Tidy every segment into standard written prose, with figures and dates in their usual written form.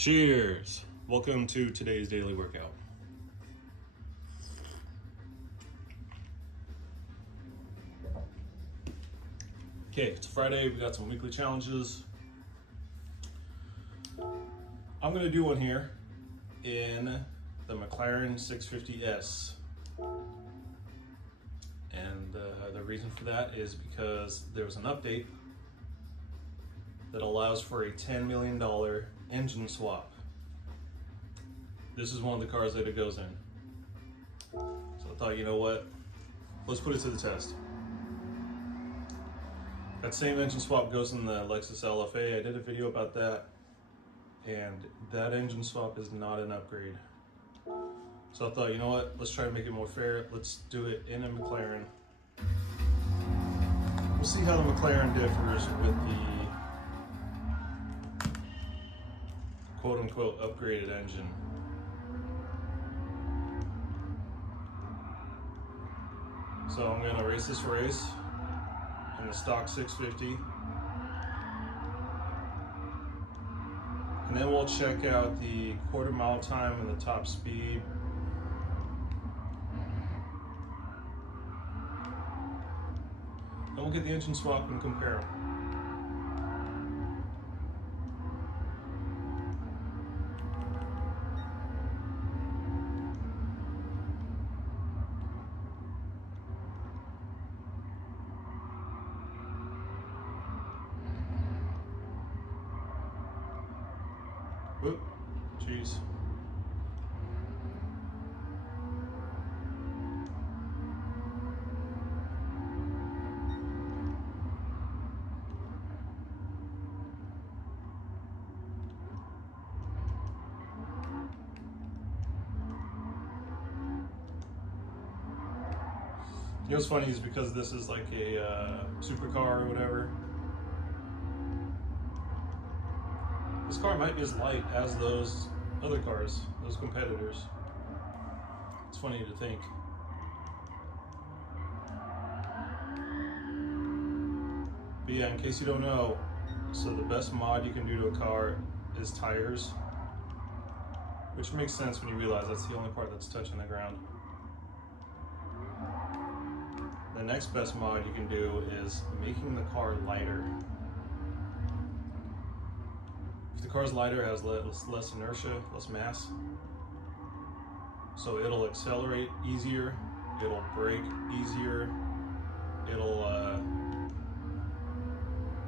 Cheers! Welcome to today's daily workout. Okay, it's Friday, we got some weekly challenges. I'm gonna do one here in the McLaren 650S. And the reason for that is because there was an update that allows for a $10 million engine swap. This is one of the cars that it goes in. So I thought, you know what? Let's put it to the test. That same engine swap goes in the Lexus LFA. I did a video about that, and that engine swap is not an upgrade. So I thought, you know what? Let's try to make it more fair. Let's do it in a McLaren. We'll see how the McLaren differs with the quote-unquote upgraded engine. So I'm gonna race this race in the stock 650. And then we'll check out the quarter mile time and the top speed. Then we'll get the engine swap and compare them. Whoop, jeez. You know what's funny is because this is like a supercar or whatever, this car might be as light as those other cars, those competitors. It's funny to think. But yeah, in case you don't know, so the best mod you can do to a car is tires, which makes sense when you realize that's the only part that's touching the ground. The next best mod you can do is making the car lighter. If the car's lighter, it has less inertia, less mass, so it'll accelerate easier, it'll brake easier, it'll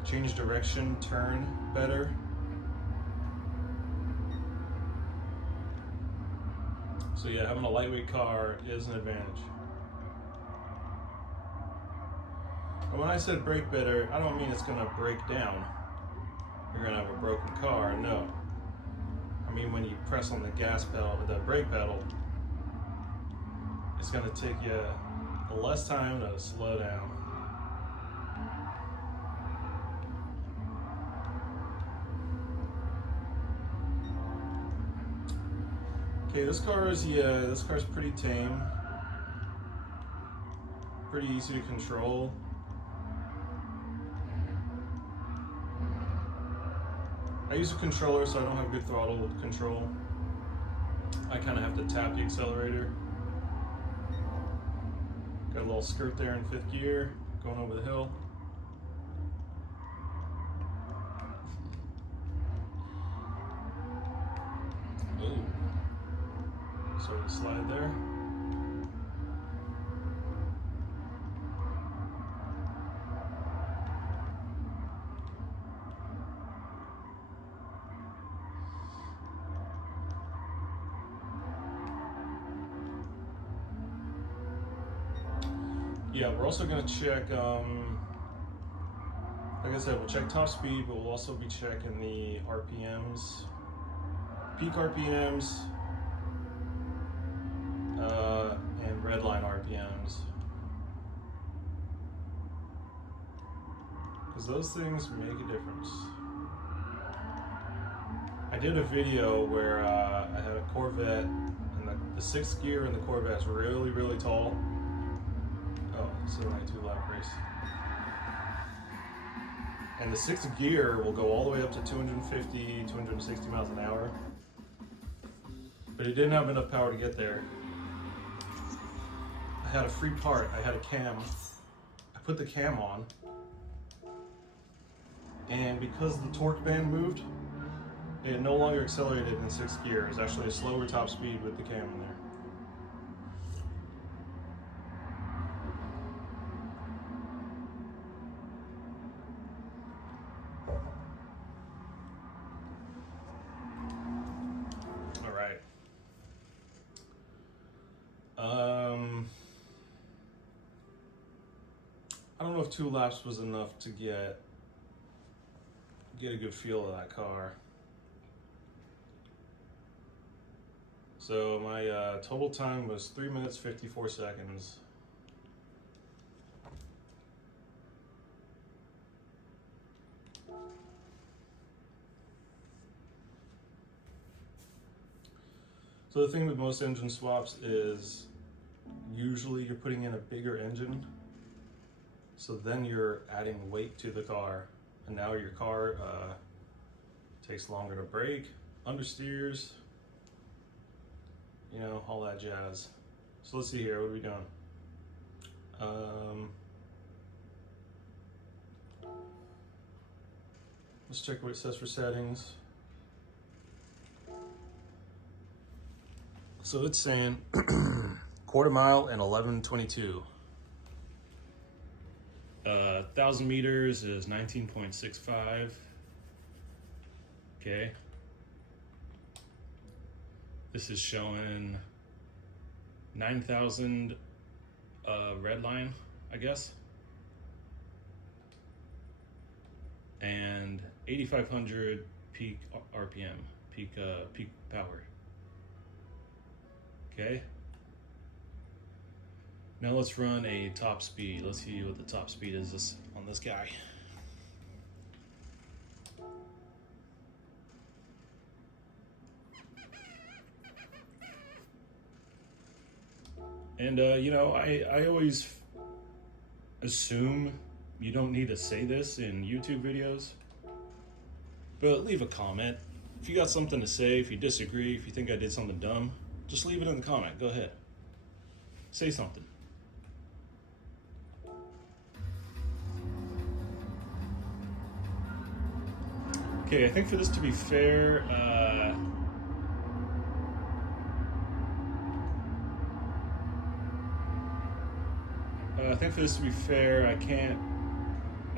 change direction, turn better. So yeah, having a lightweight car is an advantage. And when I said brake better, I don't mean it's gonna break down. You're gonna have a broken car, no. I mean when you press on the gas pedal, the brake pedal, it's gonna take you less time to slow down. Okay, this car's pretty tame. Pretty easy to control. I use a controller, so I don't have good throttle control. I kind of have to tap the accelerator. Got a little skirt there in 5th gear, going over the hill. Ooh. Sort of slide there. Yeah, we're also going to check, like I said, we'll check top speed, but we'll also be checking the RPMs, peak RPMs, and redline RPMs. Because those things make a difference. I did a video where I had a Corvette, and the 6th gear in the Corvette's really, really tall. Oh, it's a 92 lap race. And the sixth gear will go all the way up to 250, 260 miles an hour. But it didn't have enough power to get there. I had a free part, I had a cam. I put the cam on, and because the torque band moved, it no longer accelerated in sixth gear. It's actually a slower top speed with the cam in there. All right. I don't know if 2 laps was enough to get a good feel of that car. So my total time was 3 minutes 54 seconds. So the thing with most engine swaps is usually you're putting in a bigger engine, so then you're adding weight to the car, and now your car takes longer to brake, understeers, you know, all that jazz. So let's see here, what are we doing? Let's check what it says for settings. So it's saying quarter mile and 1122. 1,000 meters is 19.65. Okay. This is showing 9,000 red line, I guess, and 8,500 peak RPM, peak power. Okay. Now let's run a top speed. Let's see what the top speed is on this guy. And you know, I always assume you don't need to say this in YouTube videos, but leave a comment. If you got something to say, if you disagree, if you think I did something dumb, just leave it in the comment. Go ahead. Say something. Okay, I think for this to be fair, I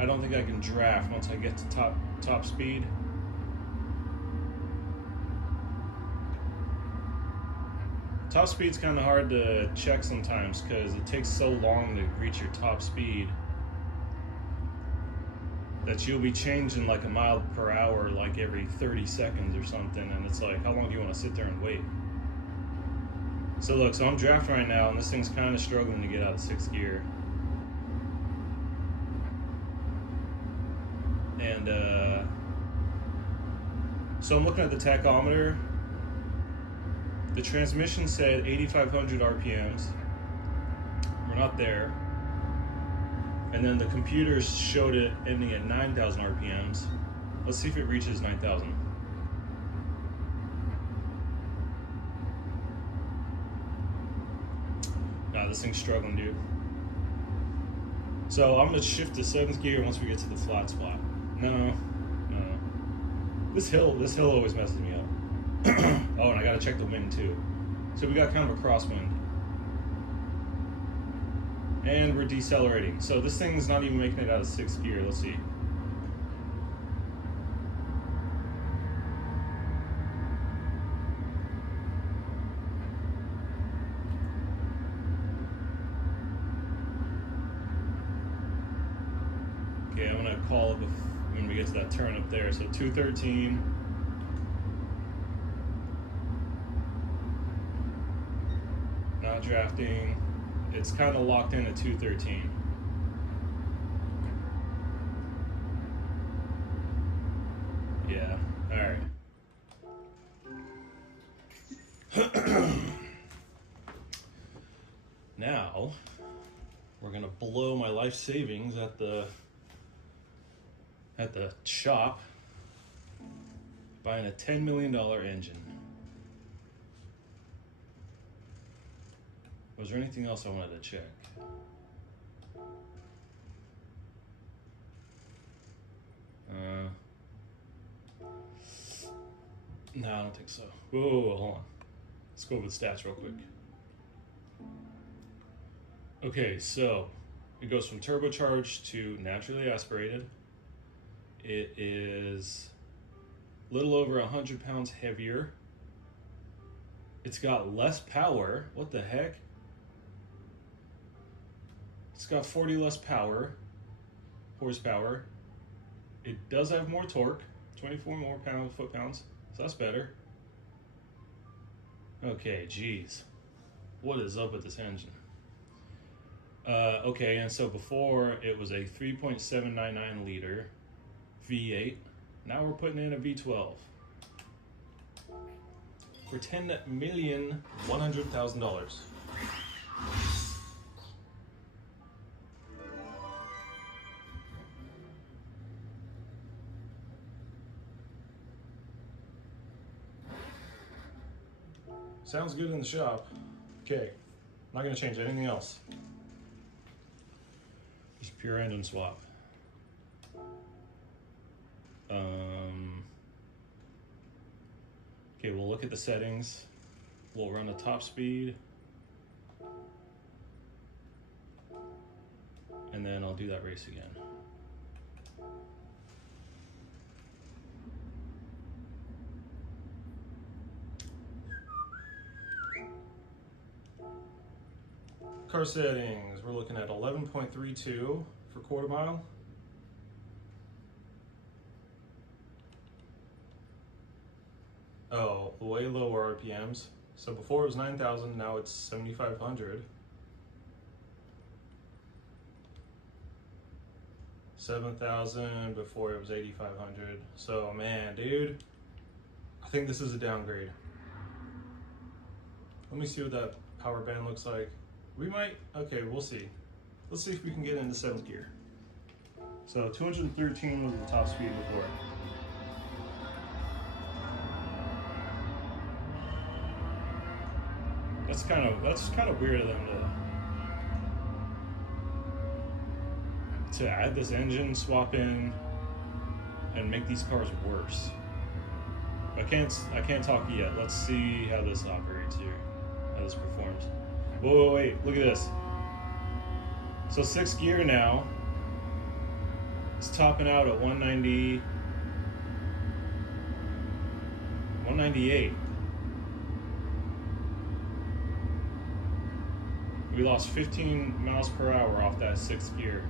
don't think I can draft once I get to top speed. Top speed's kind of hard to check sometimes because it takes so long to reach your top speed that you'll be changing like a mile per hour like every 30 seconds or something, and it's like, how long do you want to sit there and wait? So look, so I'm drafting right now, and this thing's kind of struggling to get out of sixth gear. And so I'm looking at the tachometer. The transmission said 8,500 RPMs. We're not there. And then the computers showed it ending at 9,000 RPMs. Let's see if it reaches 9,000. Nah, this thing's struggling, dude. So I'm gonna shift to seventh gear once we get to the flat spot. No. This hill always messes me up. Oh, and I gotta check the wind too. So we got kind of a crosswind. And we're decelerating. So this thing's not even making it out of sixth gear. Let's see. Okay, I'm gonna call it when we get to that turn up there. So 213. Not drafting. It's kind of locked in at 213. Yeah, all right. Now, we're gonna blow my life savings at the at the shop buying a $10 million engine. Was there anything else I wanted to check? No, I don't think so. Whoa, hold on. Let's go over the stats real quick. Okay, so it goes from turbocharged to naturally aspirated. It is a little over 100 pounds heavier. It's got less power. What the heck? It's got 40 less horsepower. It does have more torque, 24 more foot-pounds, so that's better. Okay, geez. What is up with this engine? Okay, and so before it was a 3.799 liter V8. Now we're putting in a V12 for $10,100,000. Sounds good in the shop. Okay, not gonna change anything else. Just pure engine swap. Okay, we'll look at the settings. We'll run a top speed. And then I'll do that race again. Car settings, we're looking at 11.32 for quarter mile. Oh, way lower RPMs. So before it was 9,000, now it's 7,500. 7,000, before it was 8,500. So man, dude, I think this is a downgrade. Let me see what that power band looks like. We might, okay, we'll see. Let's see if we can get into 7th gear. So 213 was the top speed before. That's kind of weird of them to add this engine swap in and make these cars worse. I can't talk yet. Let's see how this operates here, how this performs. Whoa, wait, look at this. So 6th gear now, it's topping out at 190, 198. We lost 15 miles per hour off that 6th gear.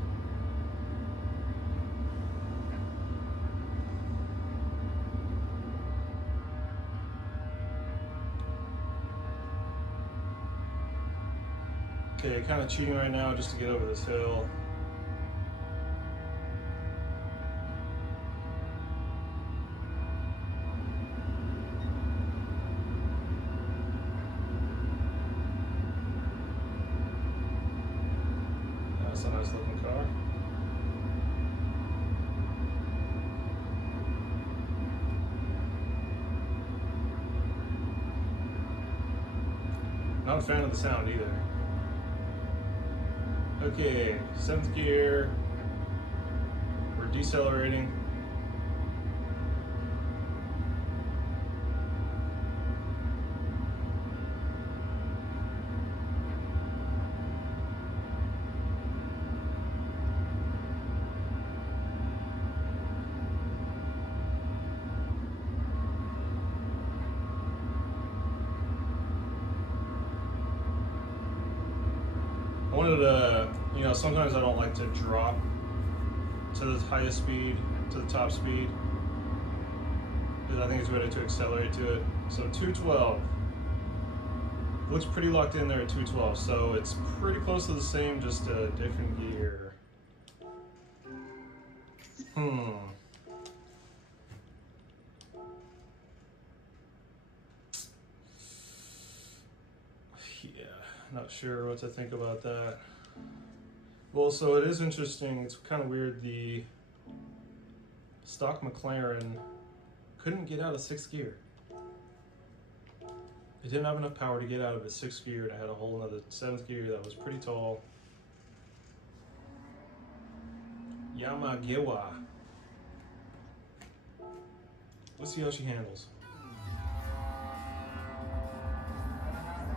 Okay, kind of cheating right now just to get over this hill. That's a nice looking car. Not a fan of the sound either. Okay, 7th gear, we're decelerating. I wanted to, sometimes I don't like to drop to the highest speed, to the top speed, because I think it's better to accelerate to it. So 212. Looks pretty locked in there at 212, so it's pretty close to the same, just a different gear. Yeah, not sure what to think about that. Well, so it is interesting. It's kind of weird. The stock McLaren couldn't get out of 6th gear. It didn't have enough power to get out of its 6th gear, and it had a whole other 7th gear that was pretty tall. Yamagewa. Let's see how she handles.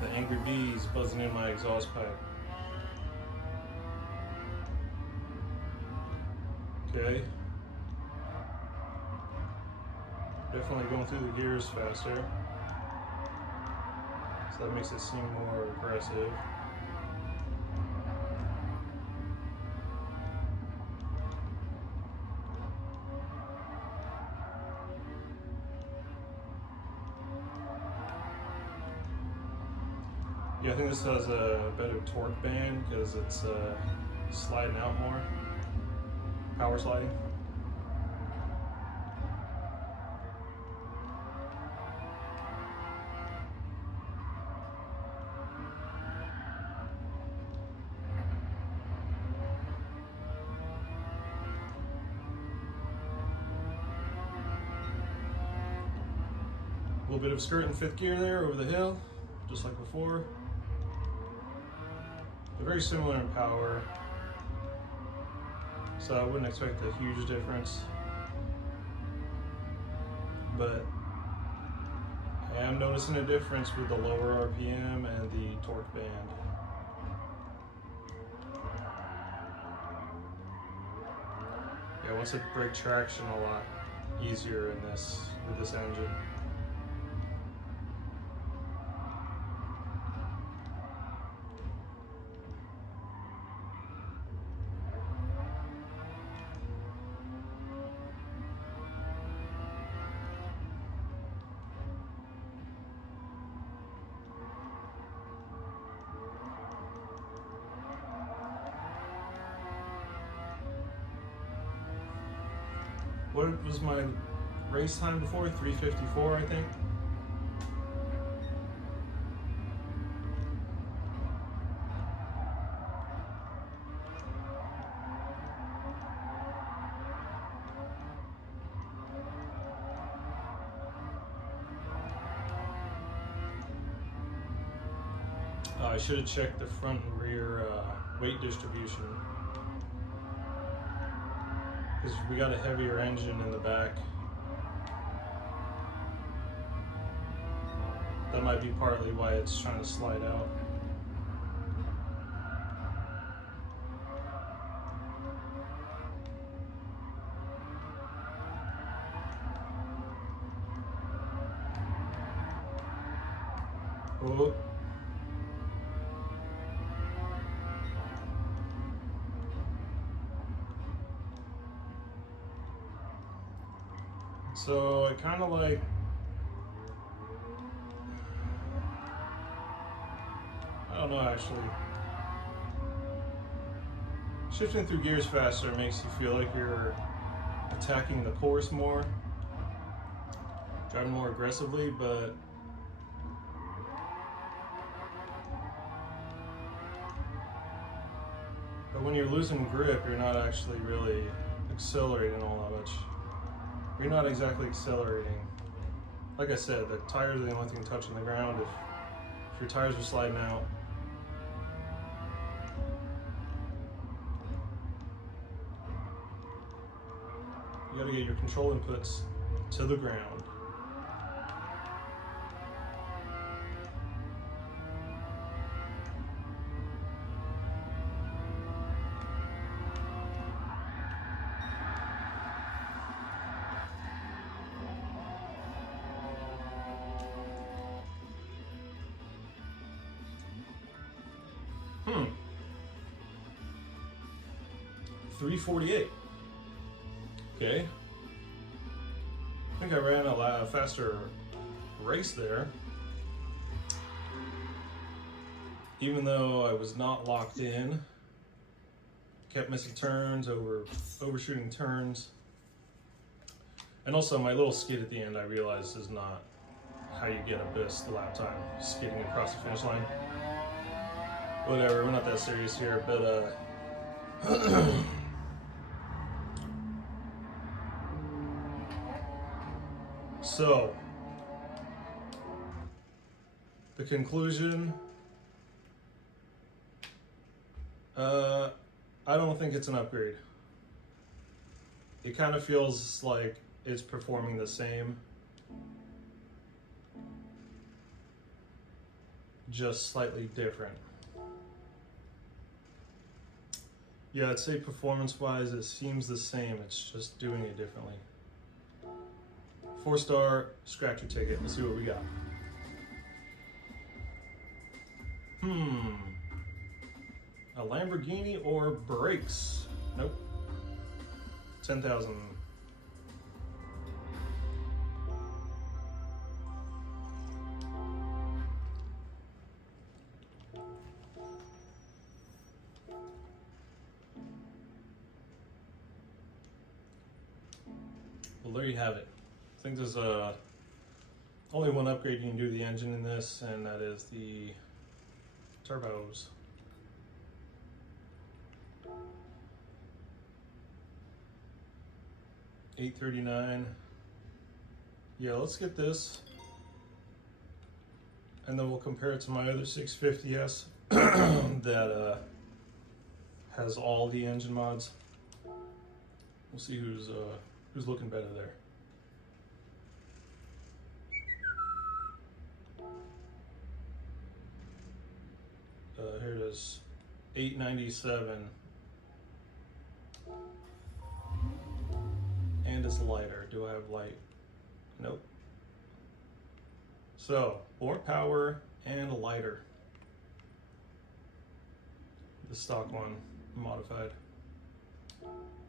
The angry bees buzzing in my exhaust pipe. Okay. Definitely going through the gears faster. So that makes it seem more aggressive. Yeah, I think this has a better torque band because it's sliding out more. Power sliding. A little bit of skirt in 5th gear there over the hill, just like before. They're very similar in power, so I wouldn't expect a huge difference. But I am noticing a difference with the lower RPM and the torque band. Yeah, once it brake traction a lot easier in this with this engine. What was my race time before? 3:54, I think. I should have checked the front and rear weight distribution, because we got a heavier engine in the back. That might be partly why it's trying to slide out. Oh. So I kind of like, I don't know actually. Shifting through gears faster makes you feel like you're attacking the course more, driving more aggressively, but when you're losing grip, you're not actually really accelerating all that much. You're not exactly accelerating. Like I said, the tires are the only thing touching the ground if your tires are sliding out. You gotta get your control inputs to the ground. Hmm. 3:48. Okay. I think I ran a faster race there. Even though I was not locked in. Kept missing turns, overshooting turns. And also my little skid at the end, I realized, is not how you get a best lap time, skidding across the finish line. Whatever, we're not that serious here, but So, the conclusion, I don't think it's an upgrade. It kind of feels like it's performing the same, just slightly different. Yeah, I'd say performance-wise, it seems the same. It's just doing it differently. 4-star, scratch your ticket. Let's see what we got. A Lamborghini or brakes? Nope. 10,000. Well, there you have it. I think there's only one upgrade you can do to the engine in this, and that is the turbos. $839. Yeah, let's get this, and then we'll compare it to my other 650S that has all the engine mods. We'll see who's looking better there. Here it is, $897, and it's lighter. Do I have light? Nope. So more power and lighter. The stock one, modified.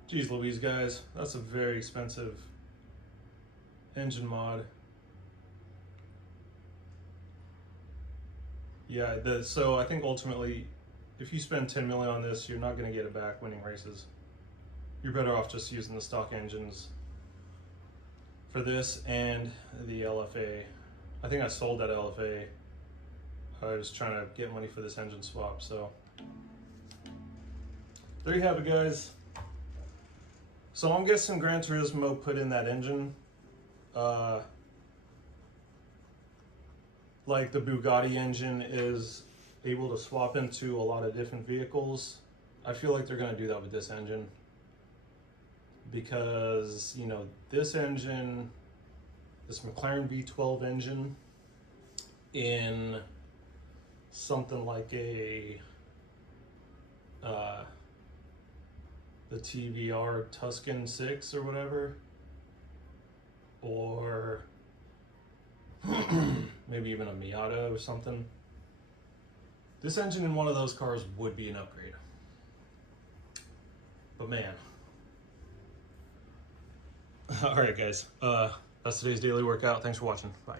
Geez Louise, guys, that's a very expensive engine mod. Yeah, so I think ultimately, if you spend 10 million on this, you're not going to get it back winning races. You're better off just using the stock engines for this and the LFA. I think I sold that LFA. I was trying to get money for this engine swap, so there you have it, guys. So I'm guessing Gran Turismo put in that engine. Like the Bugatti engine is able to swap into a lot of different vehicles. I feel like they're going to do that with this engine, because, you know, this engine, this McLaren V12 engine in something like a the TVR Tuscan 6 or whatever, or maybe even a Miata or something. This engine in one of those cars would be an upgrade. But man. All right, guys. That's today's daily workout. Thanks for watching. Bye.